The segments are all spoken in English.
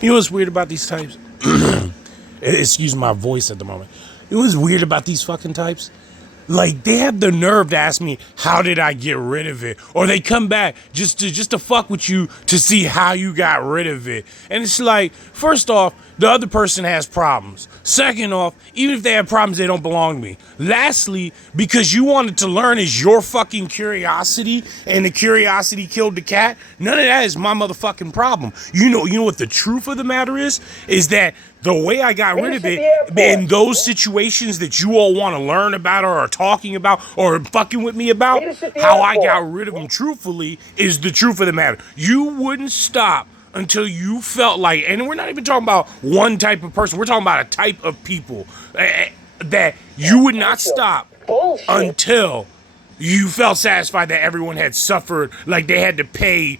You know what's weird about these types? Excuse my voice at the moment. You know what's weird about these fucking types? Like, they have the nerve to ask me, how did I get rid of it? Or they come back just to fuck with you to see how you got rid of it. And it's like, first off, the other person has problems. Second off, even if they have problems, they don't belong to me. Lastly, because you wanted to learn is your fucking curiosity and the curiosity killed the cat, none of that is my motherfucking problem. You know what the truth of the matter is that the way I got rid of it in those situations that you all want to learn about or are talking about or fucking with me about, how I got rid of them truthfully is the truth of the matter. You wouldn't stop until you felt like, and we're not even talking about one type of person, we're talking about a type of people that you would not stop until you felt satisfied that everyone had suffered, like they had to pay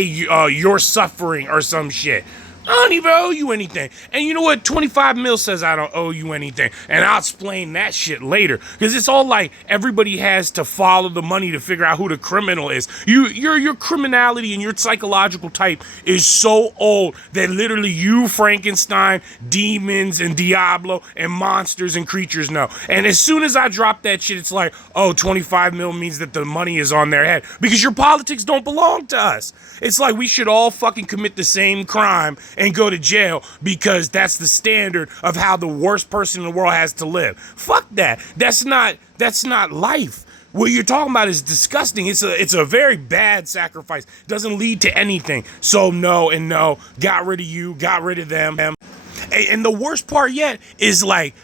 your suffering or some shit. I don't even owe you anything. And you know what? 25 mil says I don't owe you anything. And I'll explain that shit later. Because it's all like everybody has to follow the money to figure out who the criminal is. Your criminality and your psychological type is so old that literally you, Frankenstein, demons, and Diablo, and monsters and creatures know. And as soon as I drop that shit, it's like, oh, 25 mil means that the money is on their head. Because your politics don't belong to us. It's like we should all fucking commit the same crime and go to jail because that's the standard of how the worst person in the world has to live. Fuck that. That's not life. What you're talking about is disgusting. It's a very bad sacrifice. It doesn't lead to anything. So no and no. Got rid of you. Got rid of them. And the worst part yet is like,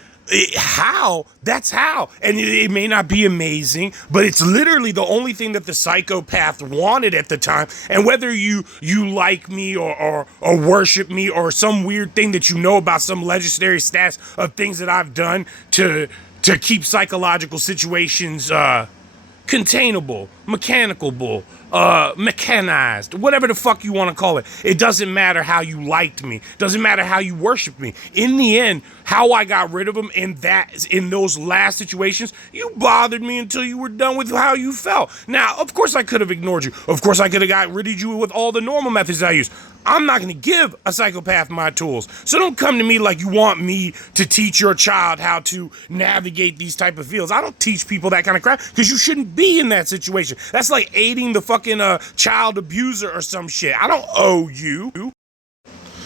how? That's how. And it may not be amazing, but it's literally the only thing that the psychopath wanted at the time. And whether you like me or worship me or some weird thing that you know about some legendary stats of things that I've done to keep psychological situations containable, mechanized, whatever the fuck you want to call it. It doesn't matter how you liked me. Doesn't matter how you worshiped me. In the end, how I got rid of them in those last situations, you bothered me until you were done with how you felt. Now, of course I could have ignored you. Of course I could have got rid of you with all the normal methods I use. I'm not going to give a psychopath my tools. So don't come to me like you want me to teach your child how to navigate these type of fields. I don't teach people that kind of crap because you shouldn't be in that situation. That's like aiding the fucking child abuser or some shit. I don't owe you.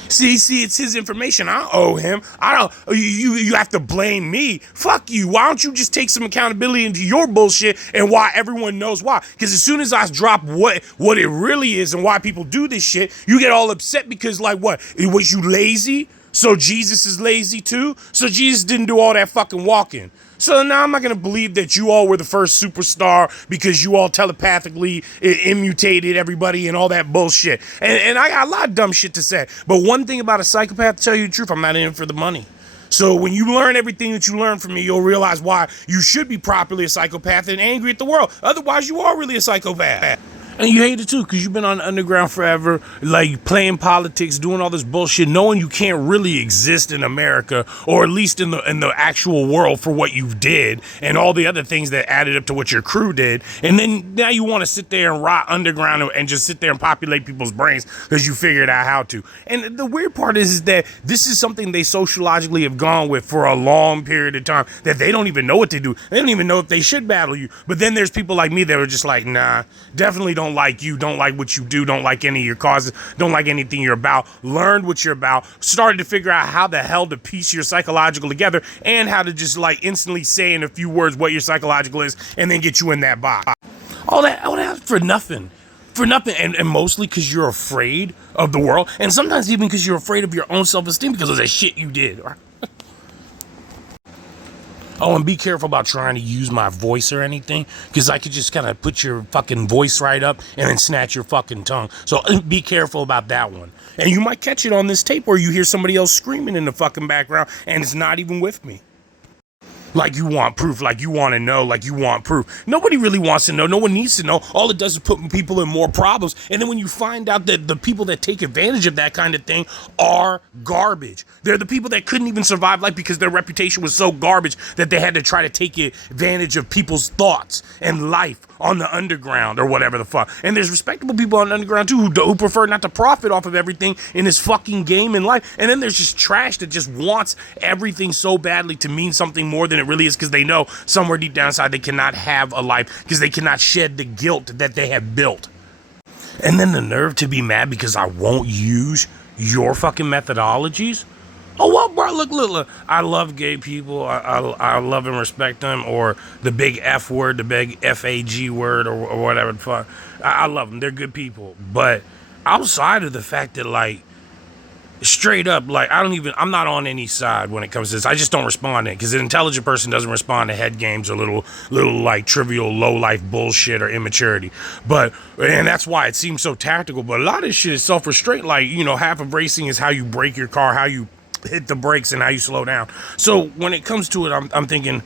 See, it's his information. I owe him. I don't. You have to blame me. Fuck you. Why don't you just take some accountability into your bullshit and why everyone knows why? Because as soon as I drop what it really is and why people do this shit, you get all upset because like what? Was you lazy? So Jesus is lazy too? So Jesus didn't do all that fucking walking. So now I'm not going to believe that you all were the first superstar because you all telepathically immutated everybody and all that bullshit. And I got a lot of dumb shit to say. But one thing about a psychopath, to tell you the truth, I'm not in it for the money. So when you learn everything that you learn from me, you'll realize why you should be properly a psychopath and angry at the world. Otherwise, you are really a psychopath. And you hate it too, because you've been on the underground forever, like playing politics, doing all this bullshit, knowing you can't really exist in America, or at least in the actual world for what you did, and all the other things that added up to what your crew did. And then now you want to sit there and rot underground and just sit there and populate people's brains because you figured out how to. And the weird part is that this is something they sociologically have gone with for a long period of time, that they don't even know what to do. They don't even know if they should battle you. But then there's people like me that are just like, nah, definitely don't like you, don't like what you do, don't like any of your causes, don't like anything you're about, learned what you're about, started to figure out how the hell to piece your psychological together and how to just like instantly say in a few words what your psychological is and then get you in that box. All that for nothing. And mostly because you're afraid of the world, and sometimes even because you're afraid of your own self-esteem because of the shit you did. Oh, and be careful about trying to use my voice or anything, because I could just kind of put your fucking voice right up and then snatch your fucking tongue. So be careful about that one. And you might catch it on this tape where you hear somebody else screaming in the fucking background and it's not even with me. Like you want proof, like you want to know, like you want proof. Nobody really wants to know. No one needs to know. All it does is put people in more problems. And then when you find out that the people that take advantage of that kind of thing are garbage. They're the people that couldn't even survive life because their reputation was so garbage that they had to try to take advantage of people's thoughts and life on the underground or whatever the fuck. And there's respectable people on the underground too who prefer not to profit off of everything in this fucking game in life. And then there's just trash that just wants everything so badly to mean something more than it really is, because they know somewhere deep down inside they cannot have a life, because they cannot shed the guilt that they have built. And then the nerve to be mad because I won't use your fucking methodologies. Oh, well, bro, look. I love gay people. I love and respect them. Or the big F word, the big FAG word, or whatever the fuck. I love them. They're good people. But outside of the fact that, like, straight up, like, I'm not on any side when it comes to this. I just don't respond to it, because an intelligent person doesn't respond to head games or little like trivial low life bullshit or immaturity. And that's why it seems so tactical. But a lot of this shit is self-restraint. Like, half of racing is how you brake your car, how you hit the brakes, and how you slow down. So when it comes to it, I'm thinking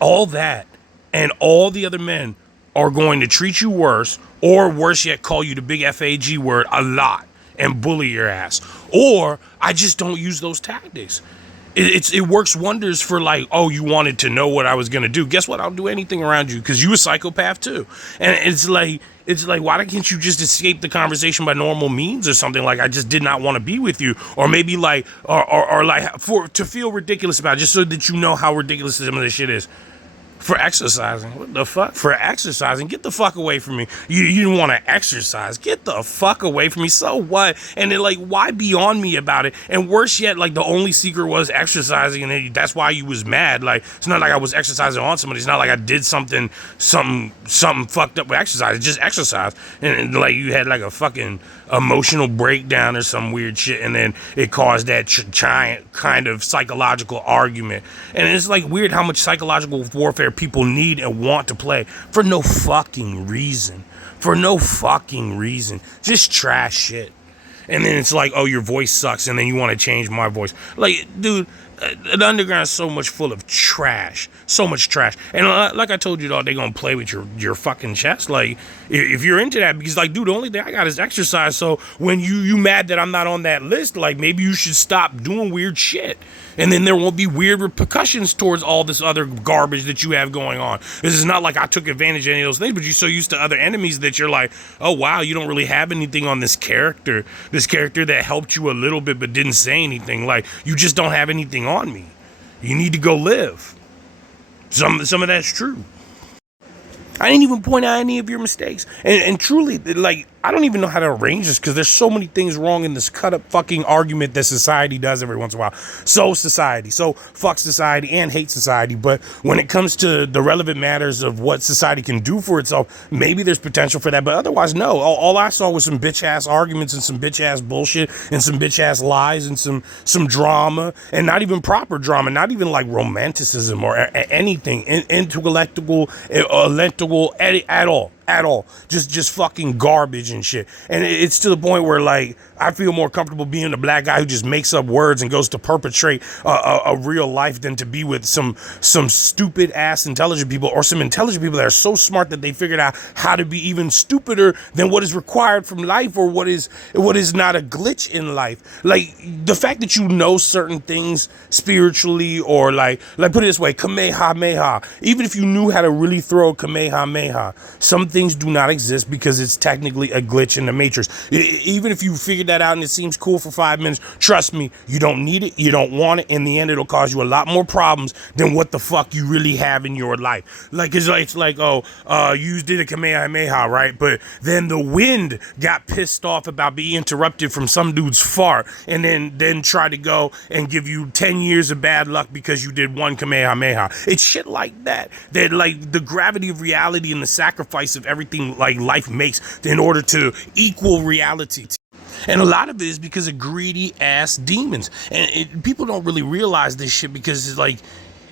all that and all the other men are going to treat you worse, or worse yet, call you the big FAG word a lot and bully your ass. Or I just don't use those tactics. It works wonders for, like, oh, you wanted to know what I was gonna do. Guess what? I'll do anything around you, because you a psychopath too. And it's like, why can't you just escape the conversation by normal means or something? Like, I just did not want to be with you, or maybe like, or like to feel ridiculous about it, just so that you know how ridiculous some of this shit is. For exercising. What the fuck? For exercising? Get the fuck away from me. You don't want to exercise. Get the fuck away from me. So what? And then, like, why be on me about it? And worse yet, like, the only secret was exercising, and then that's why you was mad. Like, it's not like I was exercising on somebody. It's not like I did something fucked up with exercise. Just exercise. And like, you had like a fucking emotional breakdown or some weird shit, and then it caused that giant kind of psychological argument. And it's like weird how much psychological warfare people need and want to play for no fucking reason. Just trash shit. And then it's like, oh, your voice sucks, and then you want to change my voice. Like, dude, the underground is so much full of trash. So much trash. And like I told you, dog, they gonna play with your fucking chest. Like, if you're into that, because, like, dude, the only thing I got is exercise. So when you mad that I'm not on that list, like, maybe you should stop doing weird shit. And then there won't be weird repercussions towards all this other garbage that you have going on. This is not like I took advantage of any of those things, but you're so used to other enemies that you're like, oh, wow, you don't really have anything on this character that helped you a little bit but didn't say anything. Like, you just don't have anything on me. You need to go live. Some of that's true. I didn't even point out any of your mistakes. And truly, like, I don't even know how to arrange this, because there's so many things wrong in this cut up fucking argument that society does every once in a while. So fuck society and hate society. But when it comes to the relevant matters of what society can do for itself, maybe there's potential for that. But otherwise, no. All I saw was some bitch ass arguments and some bitch ass bullshit and some bitch ass lies and some drama, and not even proper drama, not even like romanticism or anything intellectual at all. Just fucking garbage and shit. And it's to the point where, like, I feel more comfortable being the black guy who just makes up words and goes to perpetrate a real life than to be with some stupid ass intelligent people, or some intelligent people that are so smart that they figured out how to be even stupider than what is required from life, or what is not a glitch in life. Like, the fact that you know certain things spiritually, or like put it this way, Kamehameha. Even if you knew how to really throw a Kamehameha, some things do not exist because it's technically a glitch in the matrix. Even if you figured that out and it seems cool for 5 minutes, trust me, you don't need it, you don't want it. In the end, it'll cause you a lot more problems than what the fuck you really have in your life. Like, it's like, you did a Kamehameha, right? But then the wind got pissed off about being interrupted from some dude's fart, and then tried to go and give you 10 years of bad luck because you did one Kamehameha. It's shit like that like the gravity of reality and the sacrifice of everything like life makes in order to equal reality. And a lot of it is because of greedy ass demons. And people don't really realize this shit, because it's like,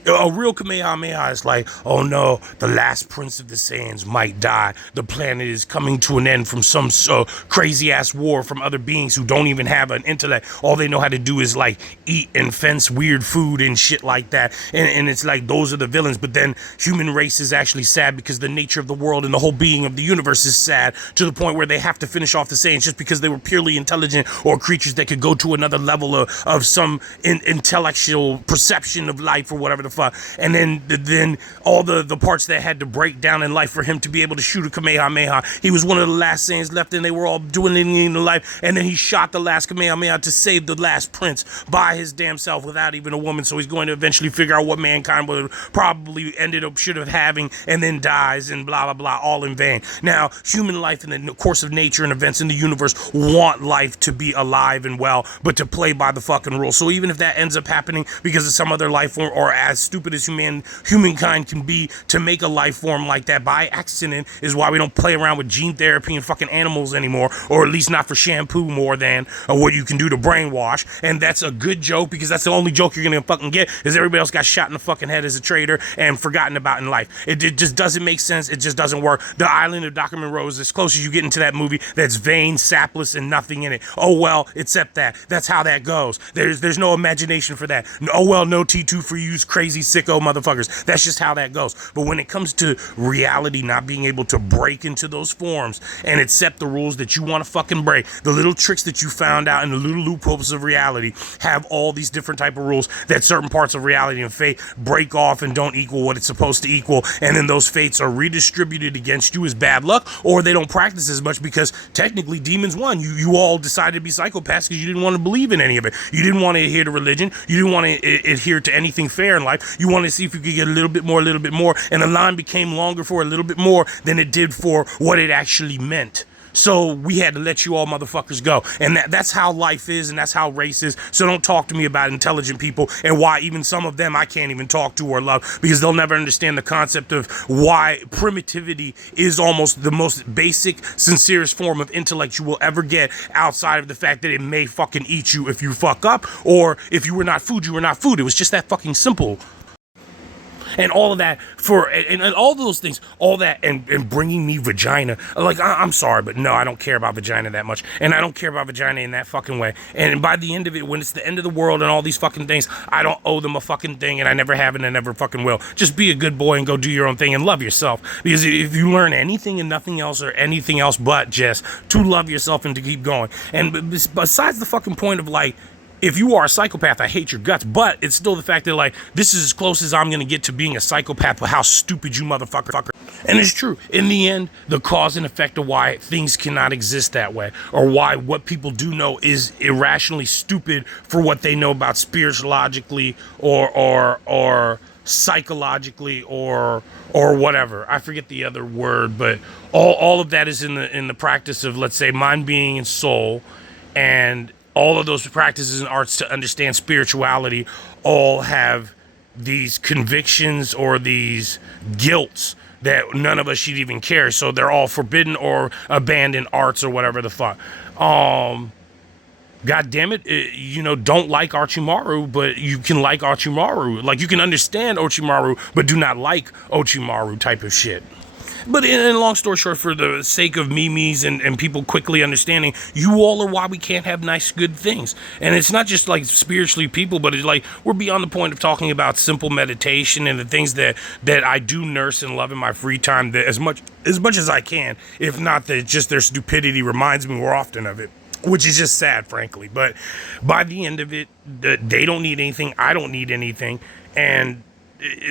a real Kamehameha is like, oh no, the last prince of the Saiyans might die. The planet is coming to an end from some crazy ass war from other beings who don't even have an intellect. All they know how to do is like eat and fence weird food and shit like that. And it's like, those are the villains. But then human race is actually sad because the nature of the world and the whole being of the universe is sad, to the point where they have to finish off the Saiyans just because they were purely intelligent, or creatures that could go to another level of some intellectual perception of life, or whatever the fuck. And then all the parts that had to break down in life for him to be able to shoot a Kamehameha. He was one of the last Saiyans left, and they were all doing it in life. And then he shot the last Kamehameha to save the last prince by his damn self without even a woman. So he's going to eventually figure out what mankind would probably should have having, and then dies and blah blah blah, all in vain. Now, human life in the course of nature and events in the universe want life to be alive and well, but to play by the fucking rules. So even if that ends up happening because of some other life form, or as stupid as humankind can be to make a life form like that by accident, is why we don't play around with gene therapy and fucking animals anymore, or at least not for shampoo more than what you can do to brainwash. And that's a good joke, because that's the only joke you're gonna fucking get, is everybody else got shot in the fucking head as a traitor and forgotten about in life. It just doesn't make sense. It just doesn't work. The Island of Dr. Monroe is as close as you get into that movie that's vain, sapless, and nothing in it. Oh well, accept that. That's how that goes. There's no imagination for that. Oh well, no T2 for you crazy sicko motherfuckers. That's just how that goes. But when it comes to reality not being able to break into those forms and accept the rules that you want to fucking break, the little tricks that you found out and the little loopholes of reality have all these different type of rules that certain parts of reality and fate break off and don't equal what it's supposed to equal, and then those fates are redistributed against you as bad luck, or they don't practice as much because technically demons won. You all decided to be psychopaths because you didn't want to believe in any of it. You didn't want to adhere to religion. You didn't want to adhere to anything fair in life. You wanted to see if you could get a little bit more, and the line became longer for a little bit more than it did for what it actually meant. So we had to let you all motherfuckers go. And that's how life is, and that's how race is. So don't talk to me about intelligent people and why even some of them I can't even talk to or love, because they'll never understand the concept of why primitivity is almost the most basic, sincerest form of intellect you will ever get, outside of the fact that it may fucking eat you if you fuck up, or if you were not food, you were not food. It was just that fucking simple. And all of that and all those things, all that, and bringing me vagina. Like, I'm sorry, but no, I don't care about vagina that much. And I don't care about vagina in that fucking way. And by the end of it, when it's the end of the world and all these fucking things, I don't owe them a fucking thing, and I never have and I never fucking will. Just be a good boy and go do your own thing and love yourself. Because if you learn anything and nothing else, or anything else but just to love yourself and to keep going. And besides the fucking point of, like, if you are a psychopath, I hate your guts, but it's still the fact that, like, this is as close as I'm gonna get to being a psychopath with how stupid you motherfucker. And it's true. In the end, the cause and effect of why things cannot exist that way, or why what people do know is irrationally stupid for what they know about spiritualogically or psychologically or whatever. I forget the other word, but all of that is in the practice of, let's say, mind, being, and soul, and all of those practices and arts to understand spirituality all have these convictions or these guilts that none of us should even carry. So they're all forbidden or abandoned arts or whatever the fuck. God damn it, don't like Orochimaru, but you can like Orochimaru. Like, you can understand Orochimaru, but do not like Orochimaru type of shit. But in long story short, for the sake of memes and people quickly understanding, you all are why we can't have nice, good things. And it's not just like spiritually people, but it's like we're beyond the point of talking about simple meditation and the things that I do nurse and love in my free time, that as much as I can, if not that just their stupidity reminds me more often of it, which is just sad, frankly. But by the end of it, they don't need anything. I don't need anything. And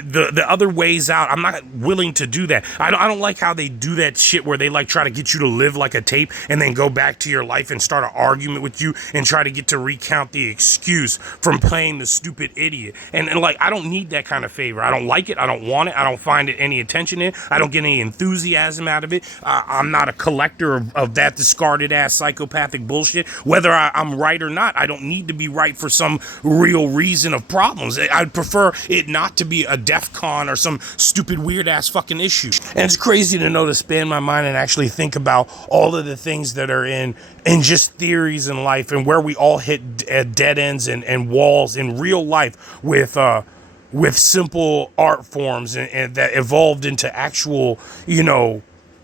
the other ways out, I'm not willing to do that. I don't like how they do that shit where they like try to get you to live like a tape and then go back to your life and start an argument with you and try to get to recount the excuse from playing the stupid idiot. And like, I don't need that kind of favor. I don't like it. I don't want it. I don't find it any attention in. I don't get any enthusiasm out of it. I'm not a collector of that discarded ass psychopathic bullshit. Whether I'm right or not, I don't need to be right for some real reason of problems. I'd prefer it not to be a DEF CON or some stupid weird ass fucking issue. And it's crazy to know, to span my mind and actually think about all of the things that are in just theories in life, and where we all hit dead ends and walls in real life with simple art forms and that evolved into actual,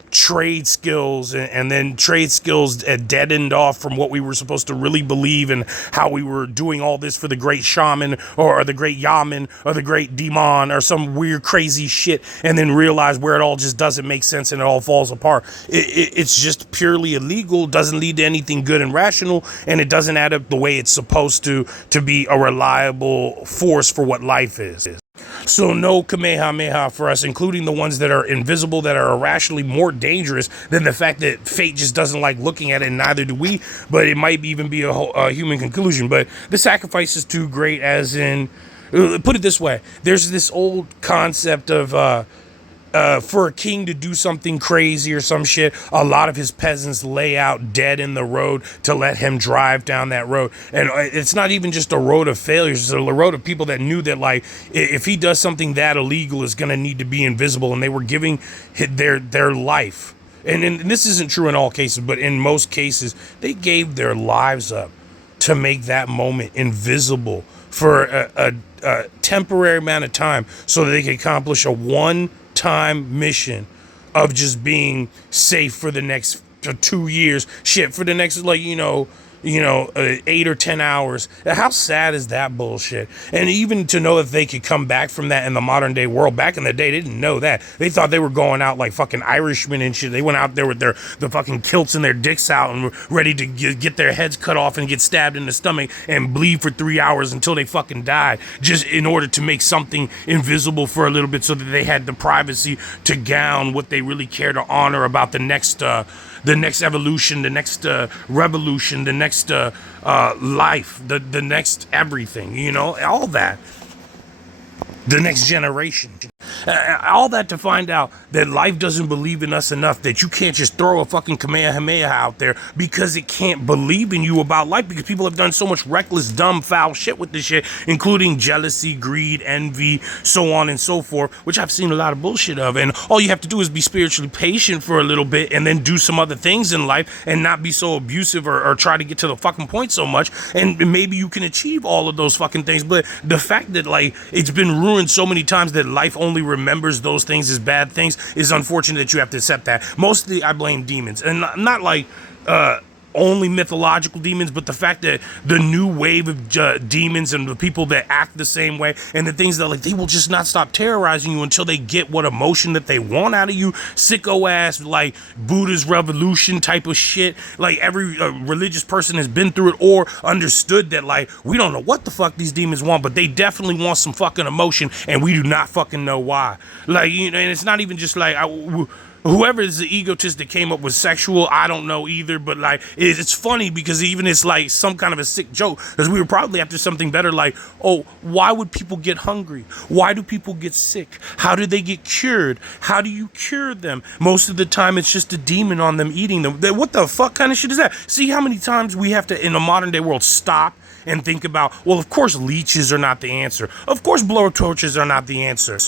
trade skills, and then trade skills deadened off from what we were supposed to really believe, and how we were doing all this for the great shaman or the great yaman or the great demon or some weird crazy shit, and then realize where it all just doesn't make sense and it all falls apart. It's just purely illegal, doesn't lead to anything good and rational, and it doesn't add up the way it's supposed to be a reliable force for what life is. So no Kamehameha for us, including the ones that are invisible, that are irrationally more dangerous than the fact that fate just doesn't like looking at it, and neither do we. But it might even be a human conclusion. But the sacrifice is too great, as in, put it this way, there's this old concept of for a king to do something crazy or some shit, a lot of his peasants lay out dead in the road to let him drive down that road. And it's not even just a road of failures, it's a road of people that knew that, like, if he does something that illegal, is going to need to be invisible, and they were giving their life. And this isn't true in all cases, but in most cases, they gave their lives up to make that moment invisible for a temporary amount of time so that they could accomplish a one-time mission of just being safe for the next 2 years. Shit, for the next, like, 8 or 10 hours. How sad is that bullshit? And even to know that they could come back from that in the modern day world. Back in the day, they didn't know that. They thought they were going out like fucking Irishmen and shit. They went out there with the fucking kilts and their dicks out and were ready to get their heads cut off and get stabbed in the stomach and bleed for 3 hours until they fucking died, just in order to make something invisible for a little bit so that they had the privacy to gown what they really care to honor about the next evolution, the next revolution, the next life, the next everything, all that. The next generation. All that to find out that life doesn't believe in us enough, that you can't just throw a fucking Kamehameha out there because it can't believe in you about life, because people have done so much reckless, dumb, foul shit with this shit, including jealousy, greed, envy, so on and so forth, which I've seen a lot of bullshit of. And all you have to do is be spiritually patient for a little bit and then do some other things in life and not be so abusive or try to get to the fucking point so much. And maybe you can achieve all of those fucking things. But the fact that, like, it's been ruined so many times that life only remembers those things as bad things is unfortunate that you have to accept that. Mostly I blame demons, and not like only mythological demons, but the fact that the new wave of demons and the people that act the same way and the things that, like, they will just not stop terrorizing you until they get what emotion that they want out of you. Sicko ass, like, Buddha's revolution type of shit. Like, every religious person has been through it or understood that, like, we don't know what the fuck these demons want, but they definitely want some fucking emotion, and we do not fucking know why. Like, and it's not even just like whoever is the egotist that came up with sexual, I don't know either, but, like, it's funny because even it's like some kind of a sick joke, because we were probably after something better, like, oh, why would people get hungry? Why do people get sick? How do they get cured? How do you cure them? Most of the time it's just a demon on them eating them. What the fuck kind of shit is that? See how many times we have to, in the modern day world, stop and think about, well, of course leeches are not the answer. Of course blow torches are not the answer.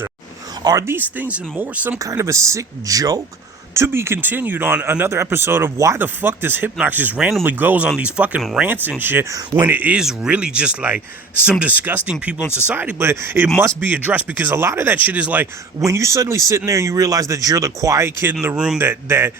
Are these things and more some kind of a sick joke? To be continued on another episode of why the fuck this Hypnox just randomly goes on these fucking rants and shit when it is really just like some disgusting people in society. But it must be addressed, because a lot of that shit is like when you're suddenly sitting there and you realize that you're the quiet kid in the room that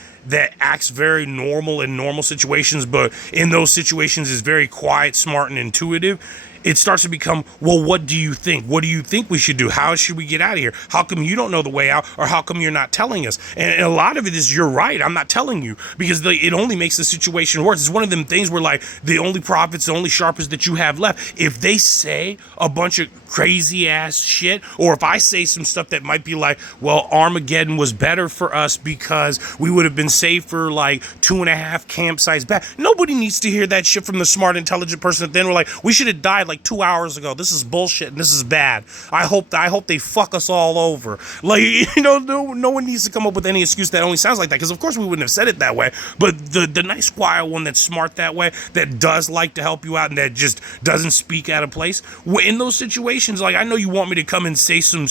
acts very normal in normal situations, but in those situations is very quiet, smart, and intuitive. It starts to become, well, what do you think? What do you think we should do? How should we get out of here? How come you don't know the way out? Or how come you're not telling us? And a lot of it is, you're right, I'm not telling you, because it only makes the situation worse. It's one of them things where, like, the only prophets, the only sharpers that you have left, if they say a bunch of crazy ass shit, or if I say some stuff that might be like, well, Armageddon was better for us because we would have been safer like 2.5 campsites back. Nobody needs to hear that shit from the smart, intelligent person at the end. We're like, we should have died like 2 hours ago. This is bullshit and this is bad. I hope they fuck us all over. Like, no one needs to come up with any excuse that only sounds like that, because of course we wouldn't have said it that way. But the nice quiet one that's smart that way, that does like to help you out and that just doesn't speak out of place in those situations. Like, I know you want me to come and say some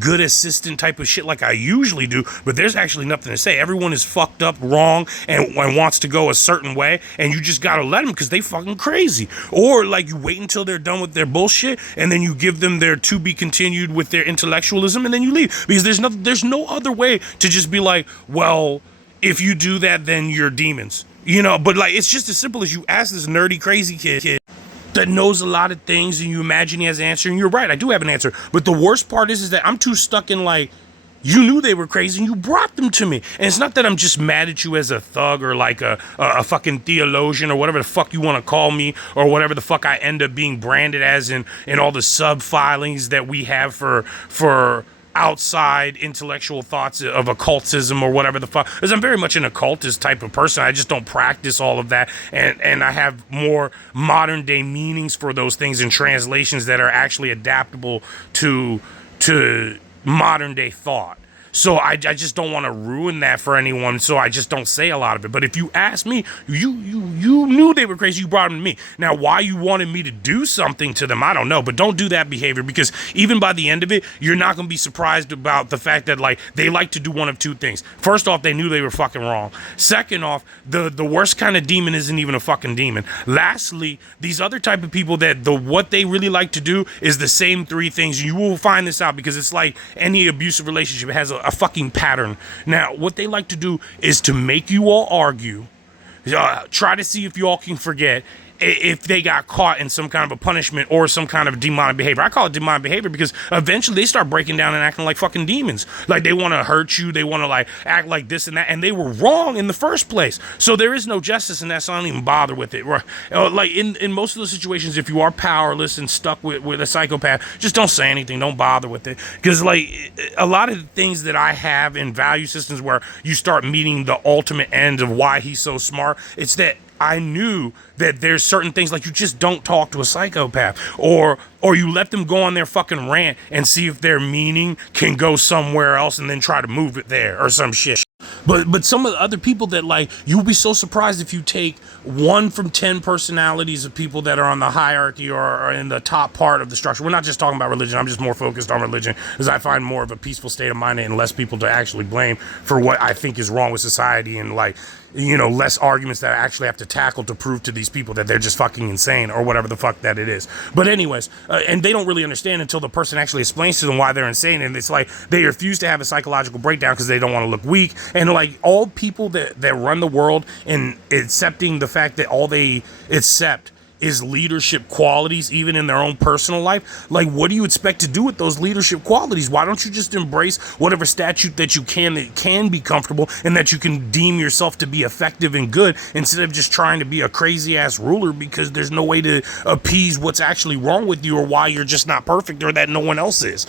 good assistant type of shit like I usually do, but there's actually nothing to say. Everyone is fucked up, wrong, and wants to go a certain way, and you just gotta let them because they fucking crazy. Or, like, you wait until they're done with their bullshit, and then you give them their to be continued with their intellectualism, and then you leave, because there's no other way to just be like, well, if you do that, then you're demons, But, like, it's just as simple as you ask this nerdy crazy kid that knows a lot of things, and you imagine he has an answer, and you're right, I do have an answer. But the worst part is that I'm too stuck in, like, You knew they were crazy and you brought them to me. And it's not that I'm just mad at you as a thug or like a fucking theologian or whatever the fuck you want to call me, or whatever the fuck I end up being branded as in all the sub filings that we have for outside intellectual thoughts of occultism or whatever the fuck. Because I'm very much an occultist type of person. I just don't practice all of that. And I have more modern day meanings for those things and translations that are actually adaptable to modern day thought. So I just don't want to ruin that for anyone, so I just don't say a lot of it. But if you ask me, you knew they were crazy, you brought them to me. Now, why you wanted me to do something to them, I don't know. But don't do that behavior, because even by the end of it, you're not going to be surprised about the fact that, like, they like to do one of two things. First off, they knew they were fucking wrong. Second off, the worst kind of demon isn't even a fucking demon. Lastly, these other type of people that what they really like to do is the same three things. You will find this out, because it's like any abusive relationship. It has a fucking pattern. Now, what they like to do is to make you all argue, try to see if you all can forget if they got caught in some kind of a punishment or some kind of demonic behavior. I call it demonic behavior because eventually they start breaking down and acting like fucking demons. Like, they want to hurt you, they want to like act like this and that, and they were wrong in the first place. So there is no justice in that, so I don't even bother with it. Like in most of those situations, if you are powerless and stuck with a psychopath, just don't say anything, don't bother with it. Because like a lot of the things that I have in value systems where you start meeting the ultimate end of why he's so smart, it's that I knew that there's certain things, like you just don't talk to a psychopath, or you let them go on their fucking rant and see if their meaning can go somewhere else and then try to move it there or some shit. But some of the other people that, like, you'll be so surprised if you take 1 from 10 personalities of people that are on the hierarchy or in the top part of the structure. We're not just talking about religion. I'm just more focused on religion because I find more of a peaceful state of mind and less people to actually blame for what I think is wrong with society, and like, you know, less arguments that I actually have to tackle to prove to these people that they're just fucking insane or whatever the fuck that it is. But anyways, and they don't really understand until the person actually explains to them why they're insane. And it's like they refuse to have a psychological breakdown because they don't want to look weak. And like all people that run the world and accepting the fact that all they accept is leadership qualities, even in their own personal life. Like, what do you expect to do with those leadership qualities? Why don't you just embrace whatever statute that you can that can be comfortable and that you can deem yourself to be effective and good, instead of just trying to be a crazy ass ruler because there's no way to appease what's actually wrong with you or why you're just not perfect or that no one else is.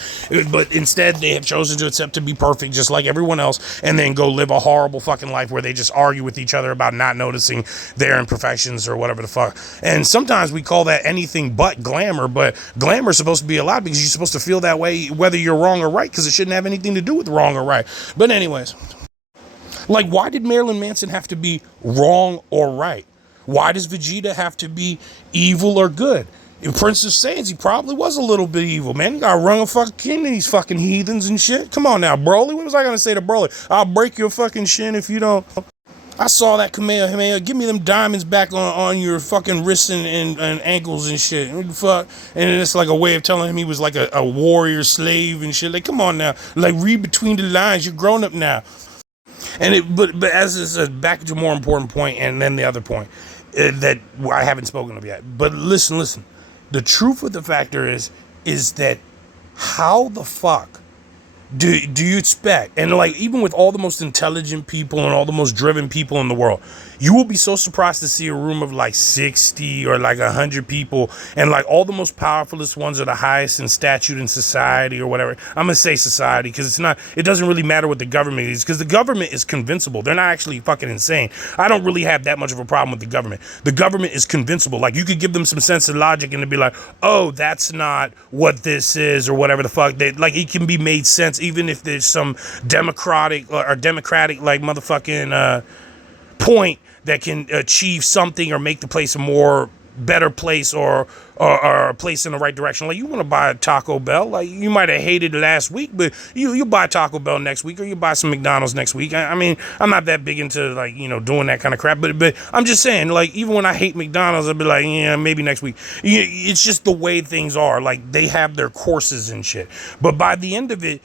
But instead, they have chosen to accept to be perfect just like everyone else and then go live a horrible fucking life where they just argue with each other about not noticing their imperfections or whatever the fuck. And sometimes we call that anything but glamour, but glamour is supposed to be allowed because you're supposed to feel that way whether you're wrong or right, because it shouldn't have anything to do with wrong or right. But anyways, like, why did Marilyn Manson have to be wrong or right? Why does Vegeta have to be evil or good? Prince of Saiyans, he probably was a little bit evil, man. He got rung a fucking king to these fucking heathens and shit. Come on now, Broly. What was I gonna say to Broly? I'll break your fucking shin if you don't. I saw that Kamehameha. Give me them diamonds back on your fucking wrists and ankles and shit. What the fuck? And it's like a way of telling him he was like a warrior slave and shit. Like, come on now. Like, read between the lines. You're grown up now. And but as is back to a more important point, and then the other point that I haven't spoken of yet. But listen. The truth of the factor is that how the fuck do you expect, and like even with all the most intelligent people and all the most driven people in the world, you will be so surprised to see a room of like 60 or like 100 people, and like all the most powerfulest ones are the highest in statute in society or whatever. I'm gonna say society because it doesn't really matter what the government is, because the government is convincible. They're not actually fucking insane. I don't really have that much of a problem with the government. The government is convincible. Like, you could give them some sense of logic and they'd be like, oh, that's not what this is or whatever the fuck. Like, it can be made sense even if there's some democratic like motherfucking point that can achieve something or make the place a more better place or a place in the right direction. Like, you want to buy a Taco Bell, like, you might have hated it last week, but you buy Taco Bell next week, or you buy some McDonald's next week. I mean, I'm not that big into, like, you know, doing that kind of crap, but I'm just saying, like, even when I hate McDonald's, I'll be like, yeah, maybe next week. It's just the way things are. Like, they have their courses and shit, but by the end of it,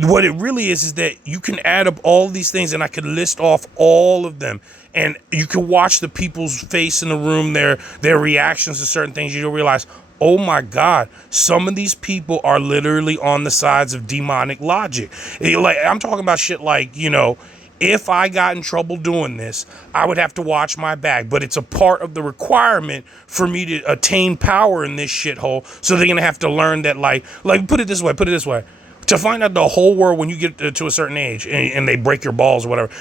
what it really is that you can add up all these things, and I could list off all of them, and you can watch the people's face in the room, their reactions to certain things. You'll realize, oh my God, some of these people are literally on the sides of demonic logic. Like, I'm talking about shit like, if I got in trouble doing this, I would have to watch my back. But it's a part of the requirement for me to attain power in this shithole. So they're gonna have to learn that, like put it this way. To find out the whole world when you get to a certain age and they break your balls or whatever,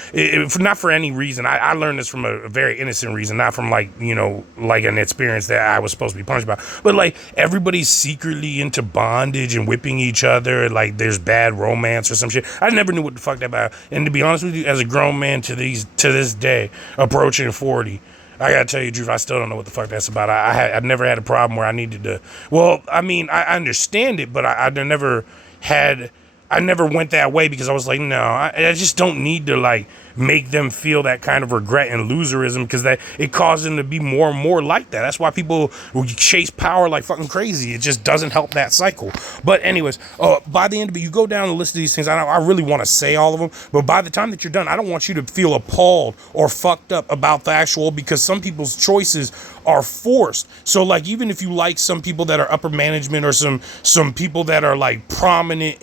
not for any reason. I learned this from a very innocent reason, not from like an experience that I was supposed to be punished by. But like everybody's secretly into bondage and whipping each other. Like there's bad romance or some shit. I never knew what the fuck that about. And to be honest with you, as a grown man to this day, approaching 40. I gotta tell you the truth, I still don't know what the fuck that's about. I never had a problem where I needed to. Well, I mean, I understand it, but I never went that way because I was like, no, I just don't need to like make them feel that kind of regret and loserism, because that it causes them to be more and more like that. That's why people will chase power like fucking crazy. It just doesn't help that cycle. But anyways, by the end of it, you go down the list of these things. I really want to say all of them, but by the time that you're done, I don't want you to feel appalled or fucked up about the actual, because some people's choices are forced. So like, even if you like some people that are upper management or some people that are like prominent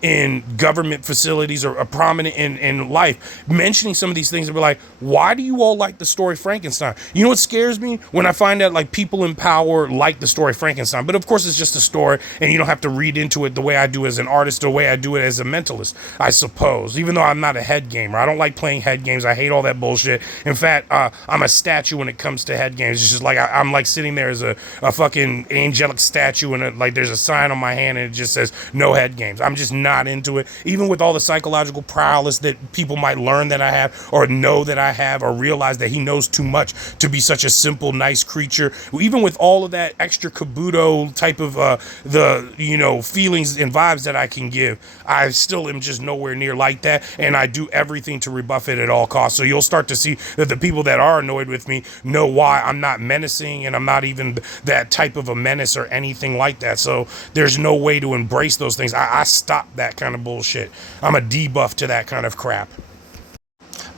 in government facilities or prominent in life, mentioning some of these things and be like, why do you all like the story Frankenstein? You know what scares me? When I find out like people in power like the story Frankenstein. But of course it's just a story and you don't have to read into it the way I do as an artist, the way I do it as a mentalist, I suppose. Even though I'm not a head gamer. I don't like playing head games. I hate all that bullshit. In fact, I'm a statue when it comes to head games. It's just like I'm like sitting there as a fucking angelic statue and like there's a sign on my hand and it just says no head games. I'm just not into it. Even with all the psychological prowess that people might learn that I have or know that I have or realize that he knows too much to be such a simple, nice creature. Even with all of that extra kabuto type of feelings and vibes that I can give, I still am just nowhere near like that, and I do everything to rebuff it at all costs. So you'll start to see that the people that are annoyed with me know why I'm not menacing, and I'm not even that type of a menace or anything like that. So there's no way to embrace those things. I stop that kind of bullshit. I'm a debuff to that kind of crap.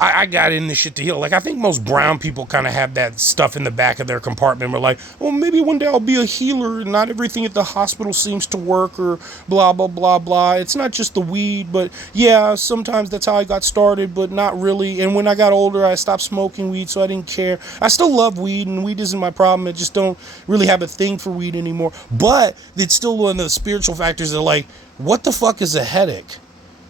I got in this shit to heal. Like, I think most brown people kind of have that stuff in the back of their compartment. We're like, well, maybe one day I'll be a healer. Not everything at the hospital seems to work, or blah, blah, blah, blah. It's not just the weed, but yeah, sometimes that's how I got started, but not really. And when I got older, I stopped smoking weed, so I didn't care. I still love weed, and weed isn't my problem. I just don't really have a thing for weed anymore. But it's still one of the spiritual factors that are like, what the fuck is a headache?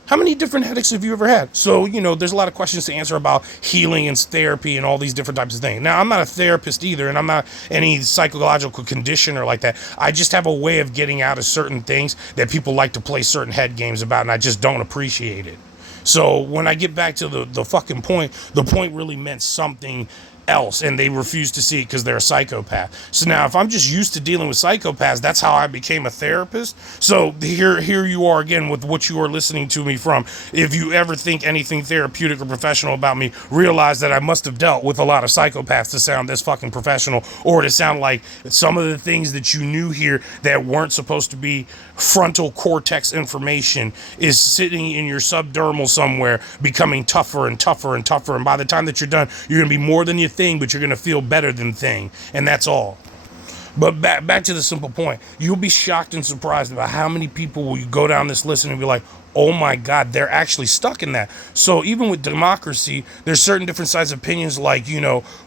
How many different headaches have you ever had? So, there's a lot of questions to answer about healing and therapy and all these different types of things. Now, I'm not a therapist either, and I'm not any psychological conditioner like that. I just have a way of getting out of certain things that people like to play certain head games about, and I just don't appreciate it. So when I get back to the fucking point, the point really meant something else, and they refuse to see it because they're a psychopath. So now if I'm just used to dealing with psychopaths, that's how I became a therapist. So here you are again with what you are listening to me from. If you ever think anything therapeutic or professional about me, realize that I must have dealt with a lot of psychopaths to sound this fucking professional, or to sound like some of the things that you knew here that weren't supposed to be frontal cortex information is sitting in your subdermal somewhere, becoming tougher and tougher and tougher, and by the time that you're done, you're gonna be more than you thing, but you're gonna feel better than thing, and that's all. But back to the simple point, you'll be shocked and surprised about how many people will you go down this list and be like, oh my God, they're actually stuck in that. So even with democracy, there's certain different sides of opinions. Like,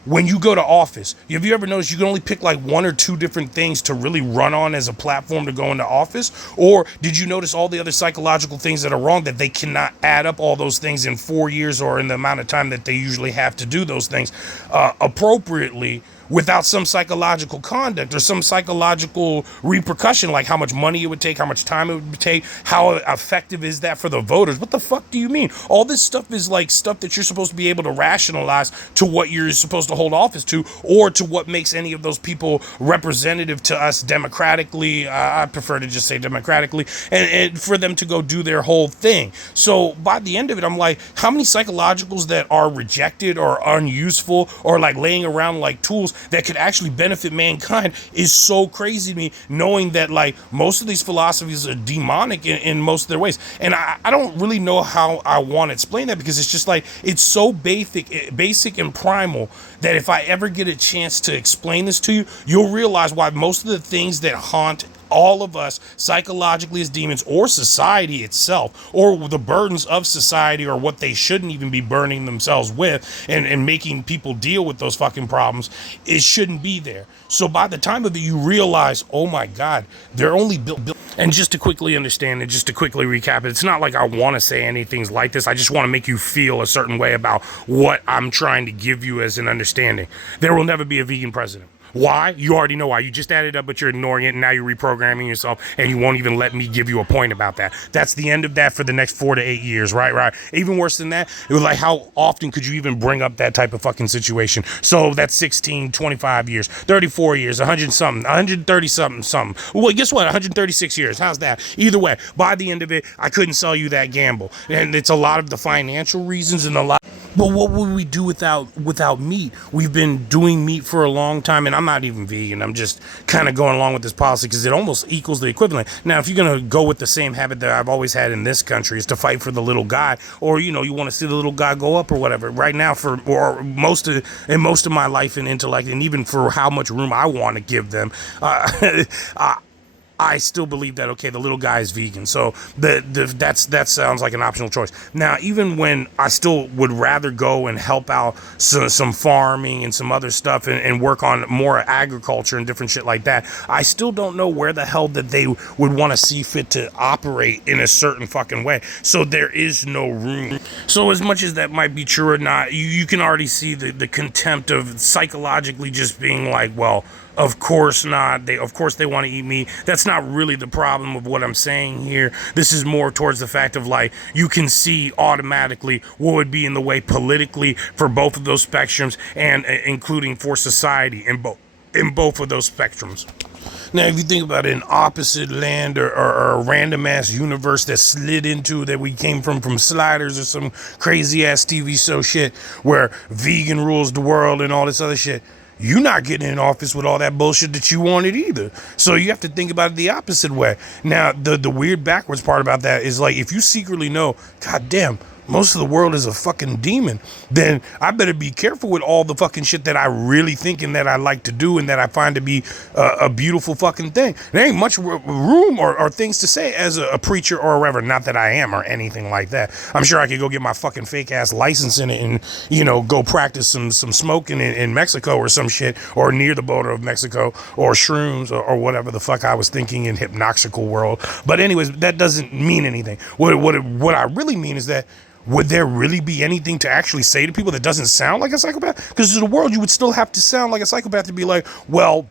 when you go to office, have you ever noticed you can only pick like one or two different things to really run on as a platform to go into office? Or did you notice all the other psychological things that are wrong, that they cannot add up all those things in 4 years or in the amount of time that they usually have to do those things appropriately, without some psychological conduct or some psychological repercussion, like how much money it would take, how much time it would take, how effective is that for the voters? What the fuck do you mean? All this stuff is like stuff that you're supposed to be able to rationalize to what you're supposed to hold office to, or to what makes any of those people representative to us democratically. I prefer to just say democratically, and for them to go do their whole thing. So by the end of it, I'm like, how many psychologicals that are rejected or unuseful or like laying around like tools principles that could actually benefit mankind is so crazy to me, knowing that like most of these philosophies are demonic in most of their ways. And I don't really know how I want to explain that, because it's just like, it's so basic and primal that if I ever get a chance to explain this to you, you'll realize why most of the things that haunt all of us psychologically as demons, or society itself, or the burdens of society, or what they shouldn't even be burning themselves with, and making people deal with those fucking problems, it shouldn't be there. So by the time of it, you realize, oh my God, they're only built. And just to quickly understand and just to quickly recap it, it's not like I want to say anything like this. I just want to make you feel a certain way about what I'm trying to give you as an understanding. There will never be a vegan president. Why? You already know why. You just added up, but you're ignoring it, and now you're reprogramming yourself, and you won't even let me give you a point about that. That's the end of that for the next 4 to 8 years, right? Even worse than that, it was like, how often could you even bring up that type of fucking situation? So that's 16, 25 years, 34 years, 100 something, 130 something. Well, guess what? 136 years. How's that? Either way, by the end of it, I couldn't sell you that gamble. And it's a lot of the financial reasons and a lot. But what would we do without meat? We've been doing meat for a long time, and I'm not even vegan. I'm just kind of going along with this policy because it almost equals the equivalent. Now, if you're going to go with the same habit that I've always had in this country, is to fight for the little guy, or, you know, you want to see the little guy go up or whatever. Right now, most of my life and intellect, and even for how much room I want to give them, I still believe that, okay, the little guy is vegan. So that sounds like an optional choice. Now, even when I still would rather go and help out some farming and some other stuff and work on more agriculture and different shit like that, I still don't know where the hell that they would want to see fit to operate in a certain fucking way. So there is no room. So as much as that might be true or not, you can already see the contempt of psychologically just being like, well, of course not. Of course they want to eat meat. That's not really the problem of what I'm saying here. This is more towards the fact of like, you can see automatically what would be in the way politically for both of those spectrums, and including for society in both of those spectrums. Now, if you think about an opposite land or a random ass universe that slid into, that we came from Sliders or some crazy ass TV show shit where vegan rules the world and all this other shit, you're not getting in office with all that bullshit that you wanted either. So you have to think about it the opposite way. Now, the weird backwards part about that is like, if you secretly know, God damn, most of the world is a fucking demon, then I better be careful with all the fucking shit that I really think and that I like to do and that I find to be a beautiful fucking thing. There ain't much room or things to say as a preacher or a reverend. Not that I am or anything like that. I'm sure I could go get my fucking fake ass license in it and, you know, go practice some smoking in Mexico or some shit, or near the border of Mexico, or shrooms or whatever the fuck I was thinking in hypnoxical world. But anyways, that doesn't mean anything. What I really mean is that, would there really be anything to actually say to people that doesn't sound like a psychopath? Because in the world, you would still have to sound like a psychopath to be like, well,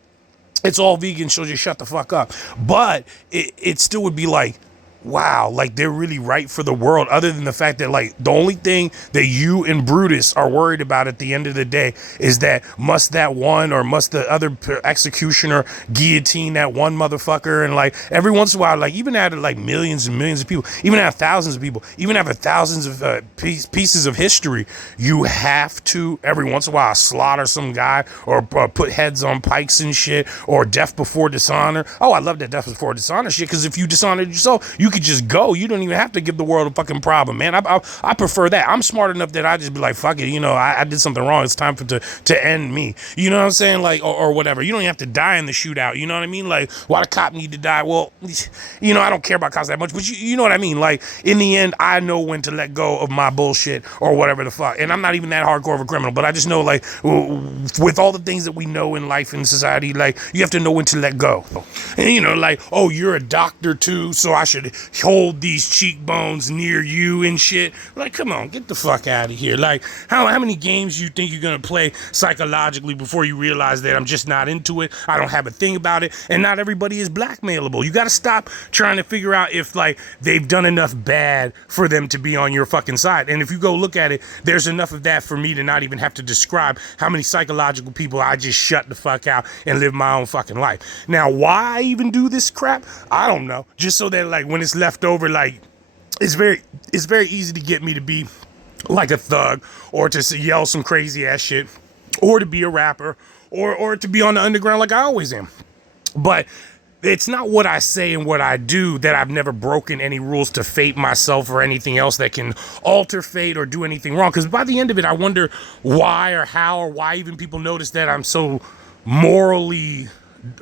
it's all vegan, so just shut the fuck up. But it still would be like, wow, like they're really right for the world, other than the fact that like the only thing that you and Brutus are worried about at the end of the day is that must the other executioner guillotine that one motherfucker, and like every once in a while, like even out of like millions and millions of people, even out of thousands of people, even after thousands of pieces of history, you have to every once in a while slaughter some guy or put heads on pikes and shit, or death before dishonor. Oh, I love that death before dishonor shit, because if you dishonored yourself, you could just go. You don't even have to give the world a fucking problem, man. I prefer that. I'm smart enough that I just be like, fuck it, you know, I did something wrong. It's time to end me. You know what I'm saying? Like, or whatever. You don't even have to die in the shootout. You know what I mean? Like, why the cop need to die? Well, you know, I don't care about cops that much, but you know what I mean? Like, in the end, I know when to let go of my bullshit or whatever the fuck. And I'm not even that hardcore of a criminal, but I just know, like, with all the things that we know in life and society, like, you have to know when to let go. And, you know, like, oh, you're a doctor too, so I should hold these cheekbones near you and shit. Like, come on, get the fuck out of here. Like, how many games you think you're gonna play psychologically before you realize that I'm just not into it? I don't have a thing about it, and not everybody is blackmailable. You gotta stop trying to figure out if like they've done enough bad for them to be on your fucking side. And if you go look at it, there's enough of that for me to not even have to describe how many psychological people I just shut the fuck out and live my own fucking life. Now, why I even do this crap? I don't know. Just so that like when it's left over, like it's very easy to get me to be like a thug, or to yell some crazy ass shit, or to be a rapper, or to be on the underground like I always am. But it's not what I say and what I do that I've never broken any rules to fate myself or anything else that can alter fate or do anything wrong. Because by the end of it, I wonder why or how or why even people notice that I'm so morally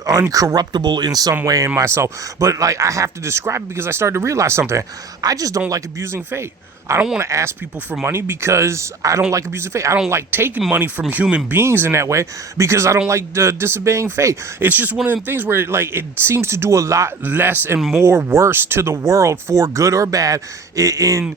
uncorruptible in some way in myself. But like, I have to describe it because I started to realize something. I just don't like abusing fate. I don't want to ask people for money because I don't like abusing fate. I don't like taking money from human beings in that way because I don't like disobeying fate. It's just one of them things where like it seems to do a lot less and more worse to the world, for good or bad, in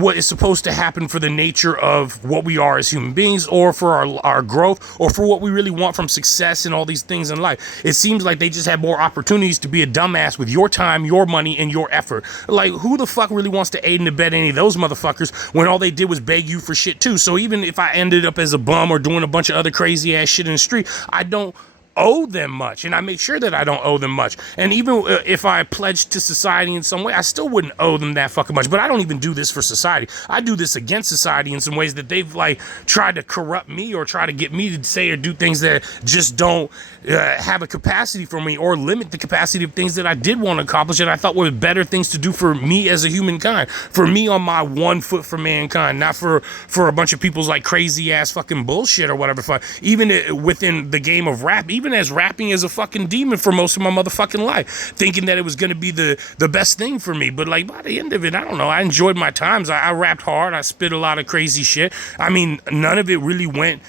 what is supposed to happen for the nature of what we are as human beings, or for our growth, or for what we really want from success and all these things in life. It seems like they just have more opportunities to be a dumbass with your time, your money, and your effort. Like, who the fuck really wants to aid and abet any of those motherfuckers when all they did was beg you for shit too? So even if I ended up as a bum or doing a bunch of other crazy ass shit in the street, I don't owe them much, and I make sure that I don't owe them much. And even if I pledged to society in some way, I still wouldn't owe them that fucking much. But I don't even do this for society. I do this against society in some ways that they've like tried to corrupt me or try to get me to say or do things that just don't have a capacity for me, or limit the capacity of things that I did want to accomplish and I thought were better things to do for me as a humankind, for me on my 1 foot for mankind, not for a bunch of people's like crazy ass fucking bullshit or whatever. Even within the game of rap, even as rapping as a fucking demon for most of my motherfucking life, thinking that it was going to be the best thing for me. But like, by the end of it, I don't know, I enjoyed my times. I rapped hard. I spit a lot of crazy shit. I mean, none of it really went,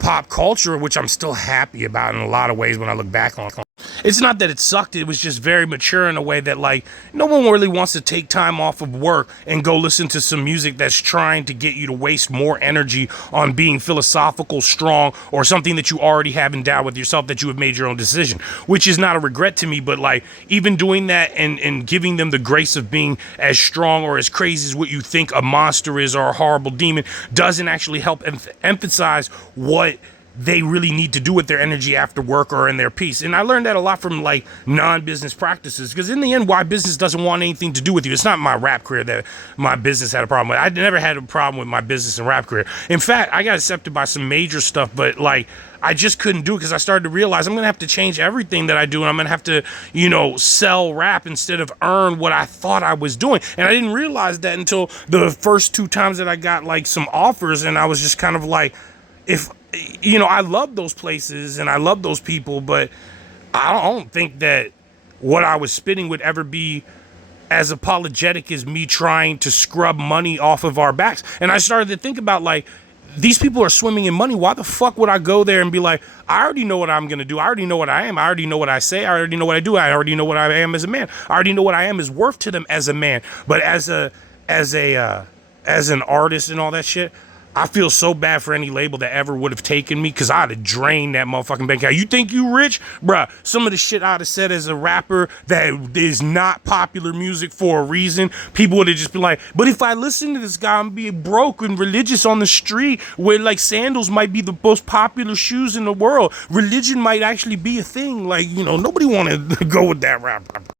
pop culture, which I'm still happy about in a lot of ways when I look back on. It's not that it sucked, it was just very mature in a way that like no one really wants to take time off of work and go listen to some music that's trying to get you to waste more energy on being philosophical, strong, or something that you already have endowed with yourself, that you have made your own decision, which is not a regret to me. But like, even doing that and giving them the grace of being as strong or as crazy as what you think a monster is or a horrible demon doesn't actually help emphasize what they really need to do with their energy after work or in their peace. And I learned that a lot from like non-business practices, because in the end, why business doesn't want anything to do with you. It's not my rap career that my business had a problem with. I never had a problem with my business and rap career. In fact, I got accepted by some major stuff, but like, I just couldn't do it because I started to realize I'm going to have to change everything that I do, and I'm going to have to, sell rap instead of earn what I thought I was doing. And I didn't realize that until the first 2 times that I got like some offers, and I was just kind of like, I love those places and I love those people, but I don't think that what I was spitting would ever be as apologetic as me trying to scrub money off of our backs. And I started to think about like, these people are swimming in money. Why the fuck would I go there and be like, I already know what I'm going to do. I already know what I am. I already know what I say. I already know what I do. I already know what I am as a man. I already know what I am is worth to them as a man. But as an artist and all that shit, I feel so bad for any label that ever would have taken me, because I'd have drained that motherfucking bank account. You think you rich? Bruh, some of the shit I'd have said as a rapper that is not popular music for a reason, people would have just been like, but if I listen to this guy, I'm being broke and religious on the street where like sandals might be the most popular shoes in the world. Religion might actually be a thing. Like, nobody want to go with that rap.